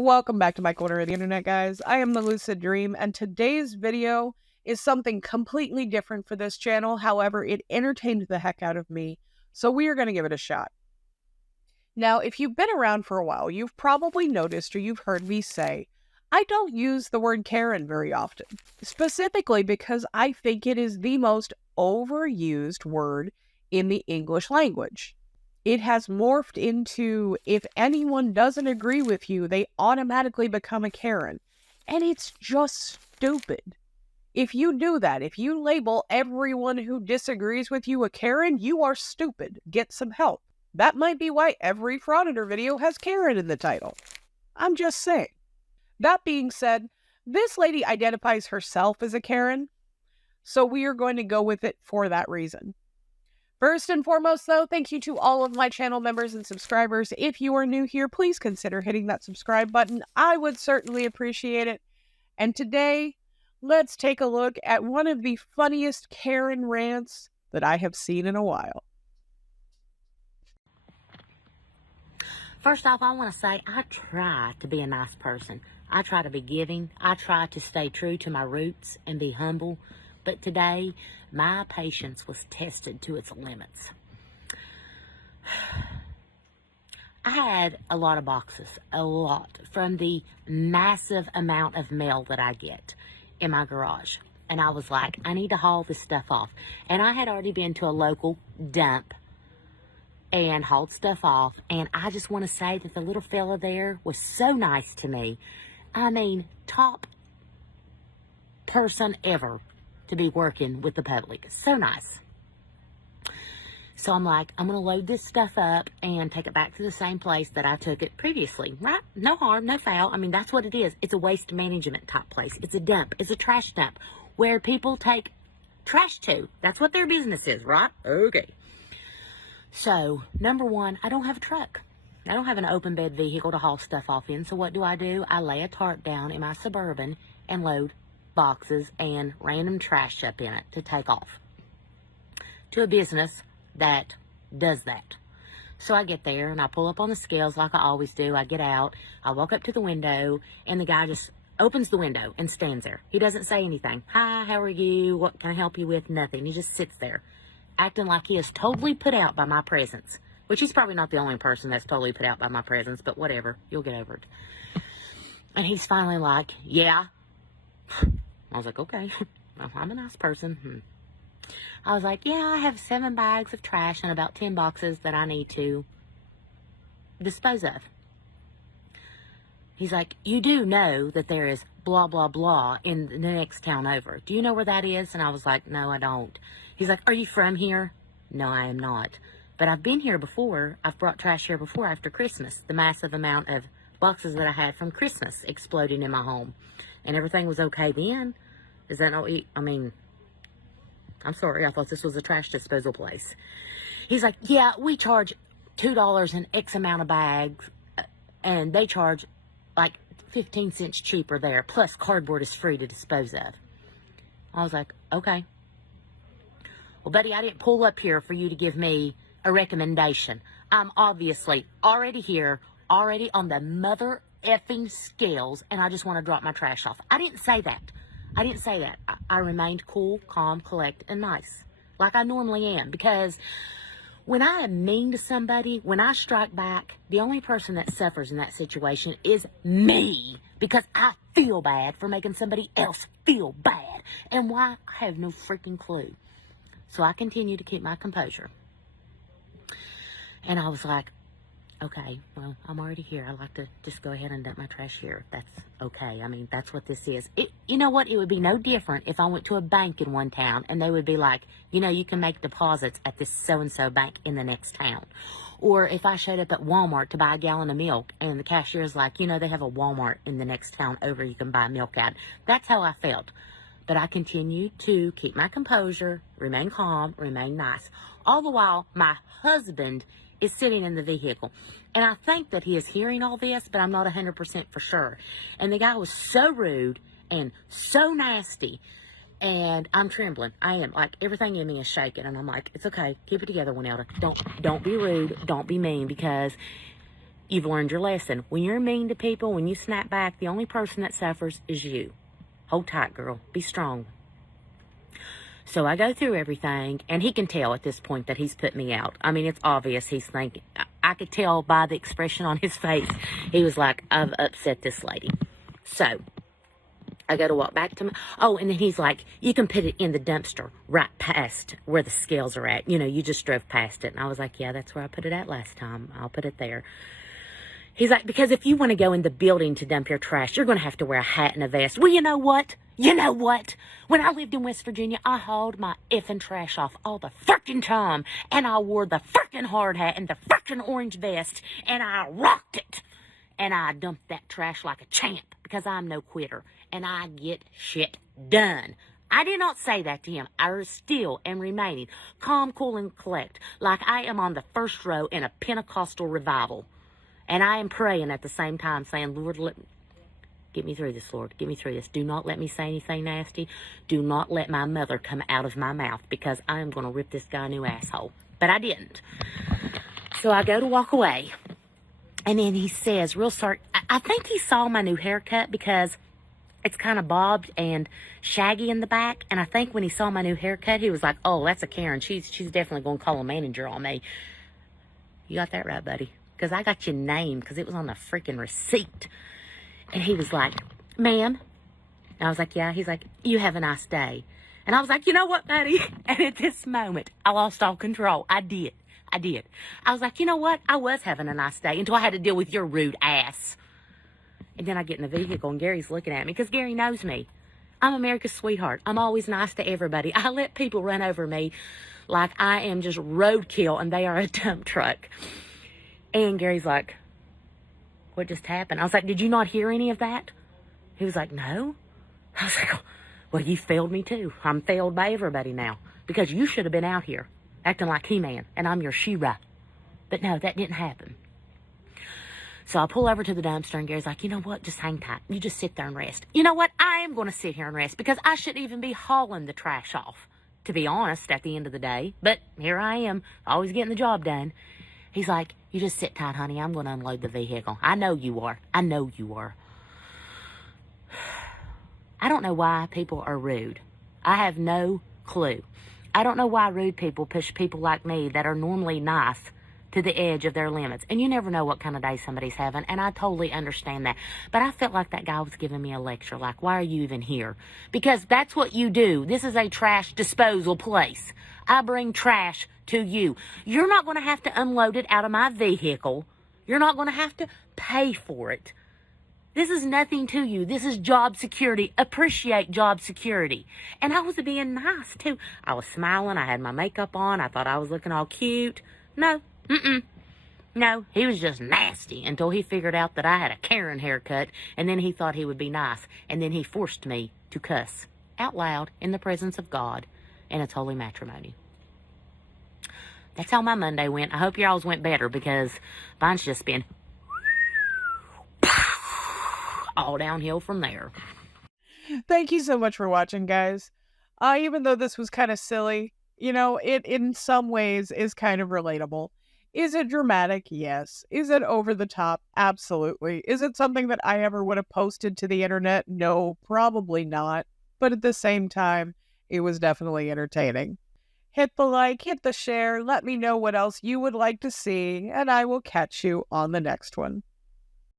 Welcome back to my corner of the internet, guys. I am the Lucid Dream, and today's video is something completely different for this channel. However, it entertained the heck out of me, so we are going to give it a shot. Now, if you've been around for a while, you've probably noticed or you've heard me say, I don't use the word Karen very often, specifically because I think it is the most overused word in the English language. It has morphed into, if anyone doesn't agree with you, they automatically become a Karen. And it's just stupid. If you do that, if you label everyone who disagrees with you a Karen, you are stupid. Get some help. That might be why every Frauditor video has Karen in the title. I'm just saying. That being said, this lady identifies herself as a Karen, so we are going to go with it for that reason. First and foremost, though, thank you to all of my channel members and subscribers. If you are new here, please consider hitting that subscribe button. I would certainly appreciate it. And today, let's take a look at one of the funniest Karen rants that I have seen in a while. First off, I want to say I try to be a nice person. I try to be giving. I try to stay true to my roots and be humble. But today, my patience was tested to its limits. I had a lot of boxes, a lot, from the massive amount of mail that I get in my garage. And I was like, I need to haul this stuff off. And I had already been to a local dump and hauled stuff off. And I just want to say that the little fella there was so nice to me. I mean, top person ever to be working with the public. So nice. So I'm like, I'm going to load this stuff up and take it back to the same place that I took it previously, right? No harm, no foul. I mean, that's what it is. It's a waste management type place. It's a dump. It's a trash dump where people take trash to. That's what their business is, right? Okay. So, number one, I don't have a truck. I don't have an open bed vehicle to haul stuff off in. So what do? I lay a tarp down in my Suburban and load boxes and random trash up in it to take off to a business that does that. So I get there and I pull up on the scales like I always do. I get out, I walk up to the window, and the guy just opens the window and stands there. He doesn't say anything. Hi, how are you? What can I help you with? Nothing. He just sits there acting like he is totally put out by my presence, which he's probably not the only person that's totally put out by my presence, but whatever, you'll get over it. And he's finally like, yeah. I was like, okay, I'm a nice person. I was like, yeah, I have 7 bags of trash and about 10 boxes that I need to dispose of. He's like, you do know that there is blah, blah, blah in the next town over. Do you know where that is? And I was like, no, I don't. He's like, are you from here? No, I am not. But I've been here before. I've brought trash here before after Christmas. The massive amount of boxes that I had from Christmas exploding in my home. And everything was okay then. Is that not, I mean, I'm sorry, I thought this was a trash disposal place. He's like, yeah, we charge $2 an X amount of bags, and they charge like 15 cents cheaper there, plus cardboard is free to dispose of. I was like, okay. Well, buddy, I didn't pull up here for you to give me a recommendation. I'm obviously already here, already on the mother effing scales, and I just want to drop my trash off. I didn't say that. I didn't say that. I remained cool, calm, collect, and nice, like I normally am, because when I am mean to somebody, when I strike back, the only person that suffers in that situation is me, because I feel bad for making somebody else feel bad. And why? I have no freaking clue. So I continue to keep my composure. And I was like, okay, well, I'm already here. I like to just go ahead and dump my trash here. That's okay. I mean, that's what this is. You know what? It would be no different if I went to a bank in one town and they would be like, you know, you can make deposits at this so-and-so bank in the next town. Or if I showed up at Walmart to buy a gallon of milk and the cashier is like, you know, they have a Walmart in the next town over you can buy milk at. That's how I felt. But I continued to keep my composure, remain calm, remain nice. All the while, my husband is sitting in the vehicle. And I think that he is hearing all this, but I'm not 100% for sure. And the guy was so rude and so nasty. And I'm trembling. I am. Like, everything in me is shaking. And I'm like, it's okay. Keep it together, Winelda. Don't be rude. Don't be mean, because You've learned your lesson. When you're mean to people, when you snap back, the only person that suffers is you. Hold tight, girl. Be strong. So I go through everything, and he can tell at this point that he's put me out. I mean, it's obvious he's thinking. I could tell by the expression on his face. He was like, I've upset this lady. So I go to walk back to my... Oh, and then he's like, you can put it in the dumpster right past where the scales are at. You know, you just drove past it. And I was like, yeah, that's where I put it at last time. I'll put it there. He's like, because if you want to go in the building to dump your trash, you're going to have to wear a hat and a vest. Well, you know what? You know what? When I lived in West Virginia, I hauled my effing trash off all the frickin' time. And I wore the frickin' hard hat and the frickin' orange vest. And I rocked it. And I dumped that trash like a champ because I'm no quitter. And I get shit done. I did not say that to him. I still am remaining calm, cool, and collect like I am on the first row in a Pentecostal revival. And I am praying at the same time, saying, Lord, get me through this, Lord. Get me through this. Do not let me say anything nasty. Do not let my mother come out of my mouth, because I am going to rip this guy a new asshole. But I didn't. So I go to walk away. And then he says, real sorry, I think he saw my new haircut, because it's kind of bobbed and shaggy in the back. And I think when he saw my new haircut, he was like, oh, that's a Karen. She's definitely going to call a manager on me. You got that right, buddy. Because I got your name, because it was on the freaking receipt. And he was like, ma'am. And I was like, yeah. He's like, you have a nice day. And I was like, you know what, buddy? And at this moment, I lost all control. I did. I was like, you know what? I was having a nice day until I had to deal with your rude ass. And then I get in the vehicle, and Gary's looking at me, because Gary knows me. I'm America's sweetheart. I'm always nice to everybody. I let people run over me like I am just roadkill, and they are a dump truck. And Gary's like, what just happened? I was like, did you not hear any of that? He was like, no. I was like, well, you failed me too. I'm failed by everybody now, because you should have been out here acting like He-Man, and I'm your She-Ra. But no, that didn't happen. So I pull over to the dumpster, and Gary's like, you know what? Just hang tight. You just sit there and rest. You know what? I am going to sit here and rest, because I shouldn't even be hauling the trash off, to be honest, at the end of the day. But here I am, always getting the job done. He's like, you just sit tight, honey. I'm going to unload the vehicle. I know you are. I know you are. I don't know why people are rude. I have no clue. I don't know why rude people push people like me that are normally nice to the edge of their limits. And you never know what kind of day somebody's having, and I totally understand that. But I felt like that guy was giving me a lecture, like, why are you even here? Because that's what you do. This is a trash disposal place. I bring trash to you. You're not going to have to unload it out of my vehicle. You're not going to have to pay for it. This is nothing to you. This is job security. Appreciate job security. And I was being nice, too. I was smiling. I had my makeup on. I thought I was looking all cute. No. No, he was just nasty until he figured out that I had a Karen haircut, and then he thought he would be nice, and then he forced me to cuss out loud in the presence of God in its holy matrimony. That's how my Monday went. I hope y'all's went better, because mine's just been all downhill from there. Thank you so much for watching, guys. Even though this was kind of silly, you know, it in some ways is kind of relatable. Is it dramatic? Yes. Is it over the top? Absolutely. Is it something that I ever would have posted to the internet? No, probably not. But at the same time, it was definitely entertaining. Hit the like, hit the share, let me know what else you would like to see, and I will catch you on the next one.